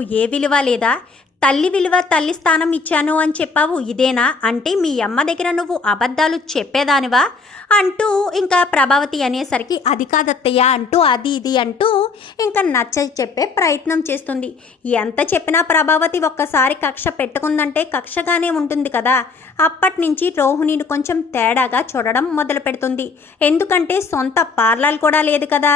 నాకు ఏ విలువ లేదా? తల్లి విలువ తల్లి స్థానం ఇచ్చాను అని చెప్పావు ఇదేనా? అంటే మీ అమ్మ దగ్గర నువ్వు అబద్ధాలు చెప్పేదానివా? అంటూ ఇంకా ప్రభావతి అనేసరికి అది కాదత్తయ్య అంటూ అది ఇది అంటూ ఇంకా నచ్చ చెప్పే ప్రయత్నం చేస్తుంది. ఎంత చెప్పినా ప్రభావతి ఒక్కసారి కక్ష పెట్టుకుందంటే కక్షగానే ఉంటుంది కదా. అప్పటి నుంచి రోహిణిని కొంచెం తేడాగా చూడడం మొదలు పెడుతుంది ఎందుకంటే సొంత పార్లర్ కూడా లేదు కదా.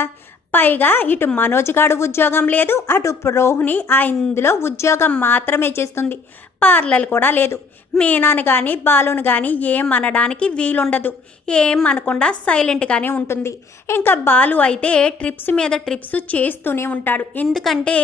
పైగా ఇటు మనోజ్ గాడు ఉద్యోగం లేదు అటు రోహిణి ఆ ఇందులో ఉద్యోగం మాత్రమే చేస్తుంది. పార్లర్ కూడా లేదు. మీనాను కానీ బాలును కానీ ఏం అనడానికి వీలుండదు. ఏం అనకుండా సైలెంట్గానే ఉంటుంది. ఇంకా బాలు అయితే ట్రిప్స్ మీద ట్రిప్స్ చేస్తూనే ఉంటాడు. ఎందుకంటే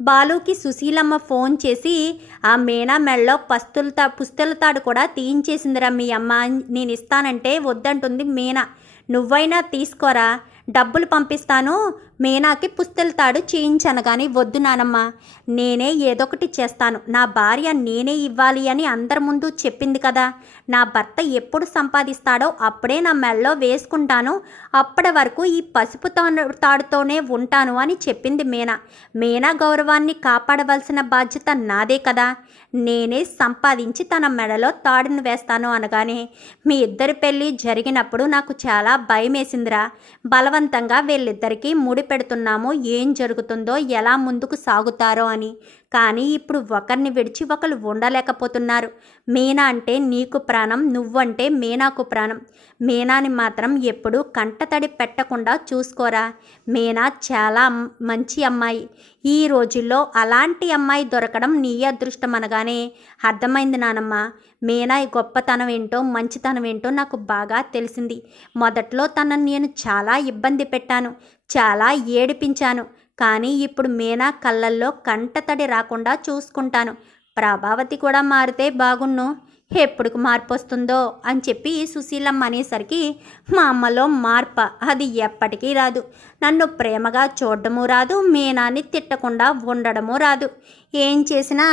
బాలుకి సుశీలమ్మ ఫోన్ చేసి ఆ మీనా మెళ్ళలో పస్తులతా పుస్తలతాడు కూడా తీయించేసిందిరా మీ అమ్మ నేను ఇస్తానంటే వద్దంటుంది మీనా. నువ్వైనా తీసుకోరా? డబ్బులు పంపిస్తాను మీనాకి పుస్తెలతాడు చేయించనగాని వద్దు నానమ్మ నేనే ఏదొకటి చేస్తాను. నా భార్య నేనే ఇవ్వాలి అని అందరి ముందు చెప్పింది కదా. నా భర్త ఎప్పుడు సంపాదిస్తాడో అప్పుడే నా మెళ్ళలో వేసుకుంటాను. అప్పటి వరకు ఈ పసుపు తాను- తాడుతోనే ఉంటాను అని చెప్పింది మీనా. మీనా గౌరవాన్ని కాపాడవలసిన బాధ్యత నాదే కదా. నేనే సంపాదించి తన మెడలో తాడును వేస్తాను అనగానే మీ ఇద్దరి పెళ్ళి జరిగినప్పుడు నాకు చాలా భయమేసిందిరా. బలవంతంగా వీళ్ళిద్దరికీ ముడి పెడుతున్నామో ఏం జరుగుతుందో ఎలా ముందుకు సాగుతారో అని కానీ ఇప్పుడు ఒకరిని విడిచి ఒకరు ఉండలేకపోతున్నారు. మీనా అంటే నీకు ప్రాణం నువ్వంటే మీనాకు ప్రాణం. మీనాని మాత్రం ఎప్పుడూ కంటతడి పెట్టకుండా చూసుకోరా? మీనా చాలా అమ్- మంచి అమ్మాయి. ఈ రోజుల్లో అలాంటి అమ్మాయి దొరకడం నీ అదృష్టం అనగానే అర్థమైంది నానమ్మ. మీనా గొప్పతనం ఏంటో మంచితనం ఏంటో నాకు బాగా తెలిసింది. మొదట్లో తనని నేను చాలా ఇబ్బంది పెట్టాను చాలా ఏడిపించాను. కానీ ఇప్పుడు మీనా కళ్ళల్లో కంటతడి రాకుండా చూసుకుంటాను. ప్రభావతి కూడా మారితే బాగున్ను. ఎప్పుడుకు మార్పు వస్తుందో అని చెప్పి సుశీలమ్మ అనేసరికి మా అమ్మలో మార్ప అది ఎప్పటికీ రాదు. నన్ను ప్రేమగా చూడడము రాదు మీనాని తిట్టకుండా ఉండడము రాదు. ఏం చేసినా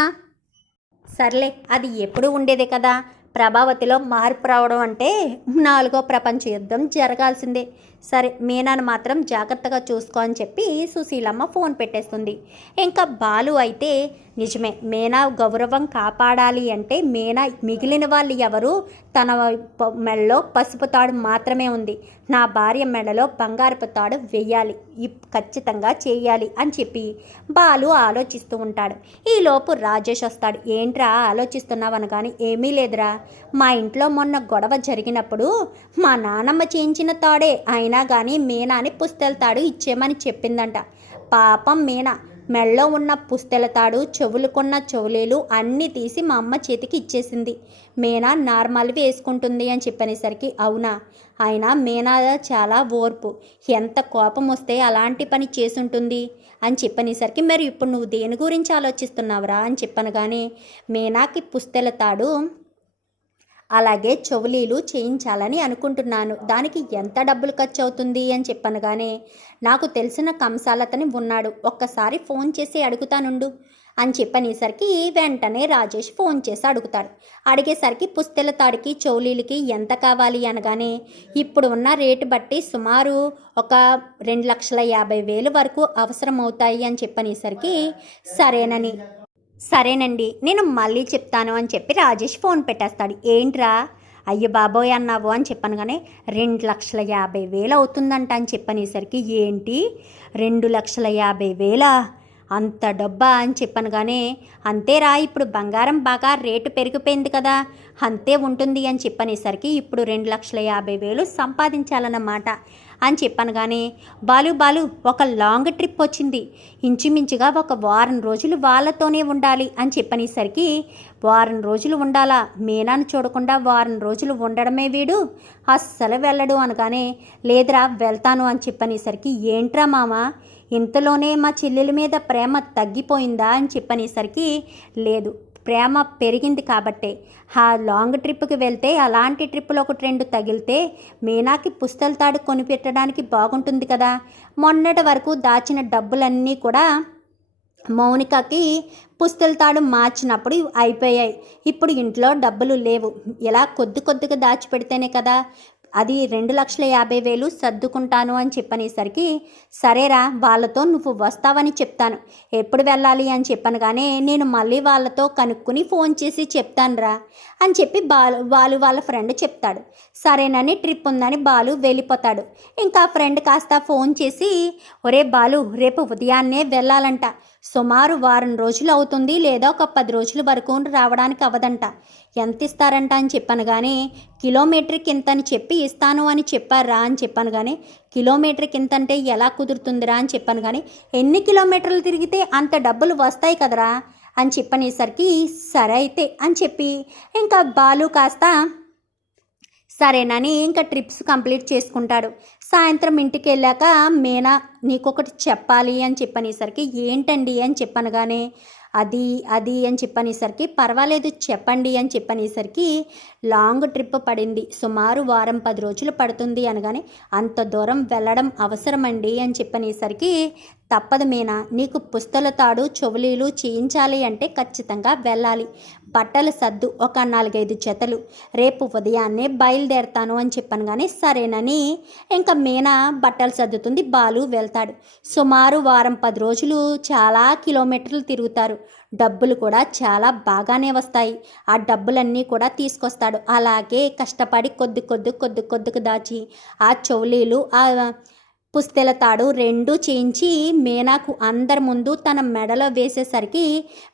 సర్లే అది ఎప్పుడు ఉండేదే కదా. ప్రభావతిలో మార్పు రావడం అంటే నాలుగో ప్రపంచ యుద్ధం జరగాల్సిందే. సరే మీనాను మాత్రం జాగ్రత్తగా చూసుకో అని చెప్పి సుశీలమ్మ ఫోన్ పెట్టేస్తుంది. ఇంకా బాలు అయితే నిజమే మీనా గౌరవం కాపాడాలి అంటే మీనా మిగిలిన వాళ్ళు ఎవరు? తన మెడలో పసుపు తాడు మాత్రమే ఉంది. నా భార్య మెడలో బంగారపు తాడు వెయ్యాలి ఇప్ ఖచ్చితంగా చేయాలి అని చెప్పి బాలు ఆలోచిస్తూ ఉంటాడు. ఈలోపు రాజేష్ వస్తాడు. ఏంట్రా ఆలోచిస్తున్నావు అనగాని ఏమీ లేదురా. మా ఇంట్లో మొన్న గొడవ జరిగినప్పుడు మా నానమ్మ చేయించిన తాడే ఆయన అయినా కానీ మీనాని పుస్తెల తాడు ఇచ్చేమని చెప్పిందంట. పాపం మీనా మెళ్ళో ఉన్న పుస్తెల తాడు చెవులుకున్న చెవులేలు అన్నీ తీసి మా అమ్మ చేతికి ఇచ్చేసింది. మీనా నార్మల్ వేసుకుంటుంది అని చెప్పనేసరికి అవునా? అయినా మీనా చాలా ఓర్పు. ఎంత కోపం వస్తే అలాంటి పని చేసుంటుంది అని చెప్పనేసరికి మరి ఇప్పుడు నువ్వు దేని గురించి ఆలోచిస్తున్నావురా అని చెప్పనగానే మీనాకి పుస్తెల తాడు అలాగే చెవులీలు చేయించాలని అనుకుంటున్నాను. దానికి ఎంత డబ్బులు ఖర్చు అవుతుంది అని చెప్పనగానే నాకు తెలిసిన కంసాలతని ఉన్నాడు. ఒక్కసారి ఫోన్ చేసి అడుగుతానుండు అని చెప్పనేసరికి వెంటనే రాజేష్ ఫోన్ చేసి అడుగుతాడు. అడిగేసరికి పుస్తెల తాడికి చౌలీలకి ఎంత కావాలి అనగానే ఇప్పుడు ఉన్న రేటు బట్టి సుమారు ఒక రెండు లక్షల యాభై వేలు వరకు అవసరం అవుతాయి అని చెప్పనేసరికి సరేనని సరేనండి నేను మళ్ళీ చెప్తాను అని చెప్పి రాజేష్ ఫోన్ పెట్టేస్తాడు. ఏంట్రా? అయ్యో బాబోయ్ అన్నావు అని చెప్పాను కానీ రెండు లక్షల యాభై వేలు అవుతుందంట అని చెప్పనేసరికి ఏంటి? రెండు లక్షల యాభై వేలా? అంత డబ్బా అని చెప్పనగానే అంతేరా ఇప్పుడు బంగారం బాగా రేటు పెరిగిపోయింది కదా అంతే ఉంటుంది అని చెప్పనేసరికి ఇప్పుడు రెండు లక్షల యాభై వేలు సంపాదించాలన్నమాట అని చెప్పనగానే బాలు బాలు ఒక లాంగ్ ట్రిప్ వచ్చింది. ఇంచుమించుగా ఒక వారం రోజులు వాళ్ళతోనే ఉండాలి అని చెప్పనేసరికి వారం రోజులు ఉండాలా? మీనాను చూడకుండా వారం రోజులు ఉండడమే వీడు? అస్సలు వెళ్ళడు అనగానే లేదురా వెళ్తాను అని చెప్పనేసరికి ఏంట్రా మామ? ఇంతలోనే మా చెల్లెల మీద ప్రేమ తగ్గిపోయిందా అని చెప్పనేసరికి లేదు ప్రేమ పెరిగింది కాబట్టే. ఆ లాంగ్ ట్రిప్కి వెళ్తే అలాంటి ట్రిప్పులు ఒకటి రెండు తగిలితే మీనాకి పుస్తల తాడు కొనిపెట్టడానికి బాగుంటుంది కదా. మొన్నటి వరకు దాచిన డబ్బులన్నీ కూడా మౌనికకి పుస్తల తాడు మార్చినప్పుడు అయిపోయాయి. ఇప్పుడు ఇంట్లో డబ్బులు లేవు. ఇలా కొద్ది కొద్దిగా దాచిపెడితేనే కదా. అది రెండు లక్షల యాభై వేలు సర్దుకుంటాను అని చెప్పనేసరికి సరేరా వాళ్ళతో నువ్వు వస్తావని చెప్తాను. ఎప్పుడు వెళ్ళాలి అని చెప్పనగానే నేను మళ్ళీ వాళ్ళతో కనుక్కుని ఫోన్ చేసి చెప్తానురా అని చెప్పి బాలు బాలు వాళ్ళ ఫ్రెండ్ చెప్తాడు. సరేనని ట్రిప్ ఉందని బాలు వెళ్ళిపోతాడు. ఇంకా ఫ్రెండ్ కాస్త ఫోన్ చేసి ఒరే బాలు రేపు ఉదయాన్నే వెళ్ళాలంట. సుమారు వారం రోజులు అవుతుంది లేదా ఒక పది రోజుల వరకు రావడానికి అవ్వదంట ఎంత ఇస్తారంట అని చెప్పాను కానీ కిలోమీటర్కి ఇంత అని చెప్పి ఇస్తాను అని చెప్పారా అని చెప్పాను కానీ కిలోమీటర్కి ఇంత అంటే ఎలా కుదురుతుందిరా అని చెప్పాను కానీ ఎన్ని కిలోమీటర్లు తిరిగితే అంత డబ్బులు వస్తాయి కదరా అని చెప్పనేసరికి సరే అయితే అని చెప్పి ఇంకా బాలు కాస్త సరేనని ఇంకా ట్రిప్స్ కంప్లీట్ చేసుకుంటాడు. సాయంత్రం ఇంటికి వెళ్ళాక మీనా నీకొకటి చెప్పాలి అని చెప్పనేసరికి ఏంటండి అని చెప్పనగానే అది అది అని చెప్పనేసరికి పర్వాలేదు చెప్పండి అని చెప్పనేసరికి లాంగ్ ట్రిప్ పడింది. సుమారు వారం పది రోజులు పడుతుంది అనగానే అంత దూరం వెళ్ళడం అవసరమండి అని చెప్పనేసరికి తప్పదు మీనా నీకు పుస్తల తాడు చెవులీలు చేయించాలి అంటే ఖచ్చితంగా వెళ్ళాలి. బట్టలు సర్దు ఒక నాలుగైదు జతలు. రేపు ఉదయాన్నే బయలుదేరతాను అని చెప్పాను కానీ సరేనని ఇంకా మీనా బట్టలు సర్దుతుంది బాలు వెళ్తాడు. సుమారు వారం పది రోజులు చాలా కిలోమీటర్లు తిరుగుతారు. డబ్బులు కూడా చాలా బాగానే వస్తాయి. ఆ డబ్బులన్నీ కూడా తీసుకొస్తాడు. అలాగే కష్టపడి కొద్ది కొద్ది కొద్ది కొద్దికి దాచి ఆ చౌలీలు ఆ పుస్తెల తాడు రెండు చేయించి మీనాకు అందరి ముందు తన మెడలో వేసేసరికి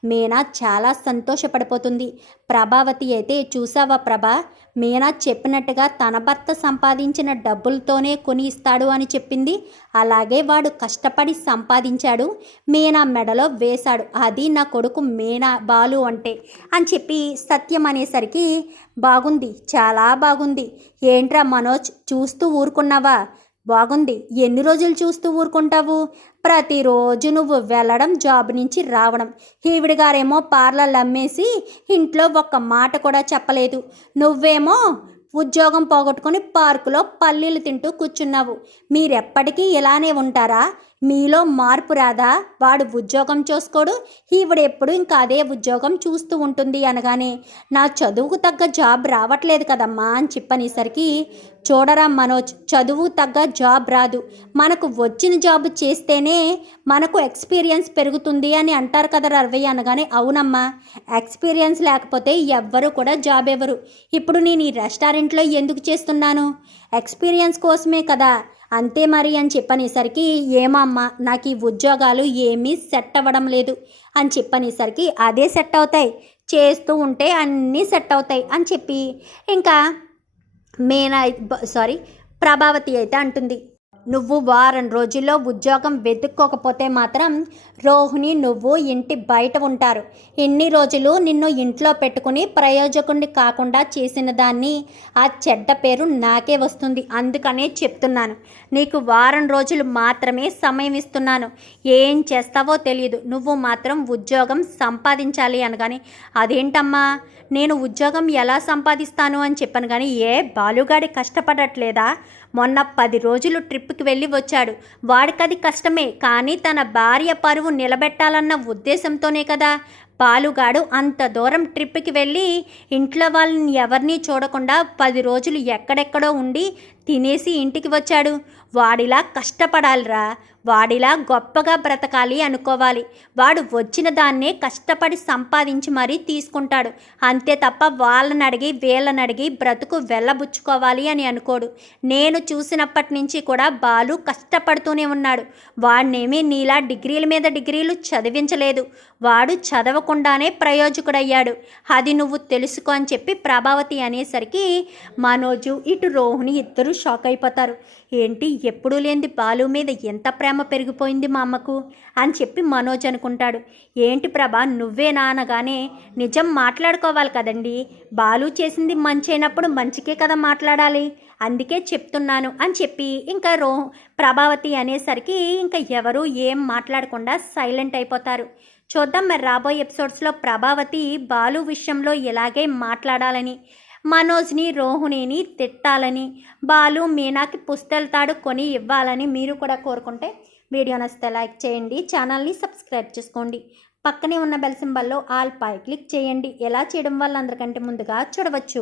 మీనా చాలా సంతోషపడిపోతుంది. ప్రభావతి అయితే చూసావా ప్రభా మీనా చెప్పినట్టుగా తన భర్త సంపాదించిన డబ్బులతోనే కొని ఇస్తాడు అని చెప్పింది. అలాగే వాడు కష్టపడి సంపాదించాడు మీనా మెడలో వేశాడు. అది నా కొడుకు మీనా బాలు అంటే అని చెప్పి సత్యం అనేసరికి బాగుంది చాలా బాగుంది. ఏంట్రా మనోజ్ చూస్తూ ఊరుకున్నావా? బాగుంది. ఎన్ని రోజులు చూస్తూ ఊరుకుంటావు? ప్రతిరోజు నువ్వు వెళ్ళడం జాబ్ నుంచి రావడం. ఈవిడ గారేమో పార్లర్లు అమ్మేసి ఇంట్లో ఒక్క మాట కూడా చెప్పలేదు. నువ్వేమో ఉద్యోగం పోగొట్టుకుని పార్కులో పల్లీలు తింటూ కూర్చున్నావు. మీరెప్పటికీ ఇలానే ఉంటారా? మీలో మార్పు రాదా? వాడు ఉద్యోగం చూసుకోడు ఈవిడెప్పుడు ఇంకా అదే ఉద్యోగం చూస్తూ ఉంటుంది అనగానే నా చదువుకు తగ్గ జాబ్ రావట్లేదు కదమ్మా అని చెప్పనేసరికి చూడరా మనోజ్ చదువు తగ్గ జాబ్ రాదు. మనకు వచ్చిన జాబ్ చేస్తేనే మనకు ఎక్స్పీరియన్స్ పెరుగుతుంది అని అంటారు కదా రవయ్య అనగానే అవునమ్మా. ఎక్స్పీరియన్స్ లేకపోతే ఎవ్వరు కూడా జాబ్ ఎవరు ఇప్పుడు నేను ఈ రెస్టారెంట్లో ఎందుకు చేస్తున్నాను? ఎక్స్పీరియన్స్ కోసమే కదా. అంతే మరి అని చెప్పనేసరికి ఏమమ్మా నాకు ఈ ఉద్యోగాలు ఏమీ సెట్ అవ్వడం లేదు అని చెప్పనేసరికి అదే సెట్ అవుతాయి చేస్తూ ఉంటే అన్నీ సెట్ అవుతాయి అని చెప్పి ఇంకా మేనా సారీ ప్రభావతి అయితే అంటుంది. నువ్వు వారం రోజుల్లో ఉద్యోగం వెతుక్కోకపోతే మాత్రం రోహిణి నువ్వు ఇంటి బయట ఉంటారు. ఎన్ని రోజులు నిన్ను ఇంట్లో పెట్టుకుని ప్రయోజకుడిని కాకుండా చేసిన దాన్ని ఆ చెడ్డ పేరు నాకే వస్తుంది. అందుకనే చెప్తున్నాను. నీకు వారం రోజులు మాత్రమే సమయం ఇస్తున్నాను. ఏం చేస్తావో తెలియదు నువ్వు మాత్రం ఉద్యోగం సంపాదించాలి అనగాని అదేంటమ్మా? నేను ఉద్యోగం ఎలా సంపాదిస్తాను? అని చెప్పాను కానీ ఏ బాలుగాడి కష్టపడట్లేదా? మొన్న పది రోజులు ట్రిప్కి వెళ్ళి వచ్చాడు. వాడికది కష్టమే. కానీ తన భార్య పరువు నిలబెట్టాలన్న ఉద్దేశంతోనే కదా బాలుగాడు అంత దూరం ట్రిప్కి వెళ్ళి ఇంట్లో వాళ్ళని ఎవరినీ చూడకుండా పది రోజులు ఎక్కడెక్కడో ఉండి తినేసి ఇంటికి వచ్చాడు. వాడిలా కష్టపడాలిరా. వాడిలా గొప్పగా బ్రతకాలి అనుకోవాలి. వాడు వచ్చిన దాన్నే కష్టపడి సంపాదించి మరీ తీసుకుంటాడు. అంతే తప్ప వాళ్ళని అడిగి వీళ్ళని అడిగి బ్రతుకు వెళ్ళబుచ్చుకోవాలి అని అనుకోడు. నేను చూసినప్పటి నుంచి కూడా బాలు కష్టపడుతూనే ఉన్నాడు. వాడినేమీ నీలా డిగ్రీల మీద డిగ్రీలు చదివించలేదు. వాడు చదవకుండానే ప్రయోజకుడయ్యాడు. అది నువ్వు తెలుసుకో అని చెప్పి ప్రభావతి అనేసరికి మనోజు ఇటు రోహిణి ఇద్దరు షాక్ అయిపోతారు ఏంటి ఎప్పుడూ లేనిది బాలు మీద ఎంత ప్రేమ? పెరిగిపోయింది మా అమ్మకు అని చెప్పి మనోజ్ అనుకుంటాడు. ఏంటి ప్రభా నువ్వే నానగానే నిజం మాట్లాడుకోవాలి కదండి. బాలు చేసింది మంచి అయినప్పుడు మంచికే కదా మాట్లాడాలి. అందుకే చెప్తున్నాను అని చెప్పి ఇంకా రో ప్రభావతి అనేసరికి ఇంకా ఎవరు ఏం మాట్లాడకుండా సైలెంట్ అయిపోతారు. చూద్దాం మరి రాబోయే ఎపిసోడ్స్లో ప్రభావతి బాలు విషయంలో ఇలాగే మాట్లాడాలని. మనోజ్ని రోహిణిని తిట్టాలని బాలు మీనాకి పుస్తెళ్తాడు కొని ఇవ్వాలని మీరు కూడా కోరుకుంటే వీడియో నచ్చితే లైక్ చేయండి ఛానల్ని సబ్స్క్రైబ్ చేసుకోండి. పక్కనే ఉన్న బెల్ సింబల్లో ఆల్ పై క్లిక్ చేయండి. ఎలా చేయడం వల్ల అందరికంటే ముందుగా చూడవచ్చు.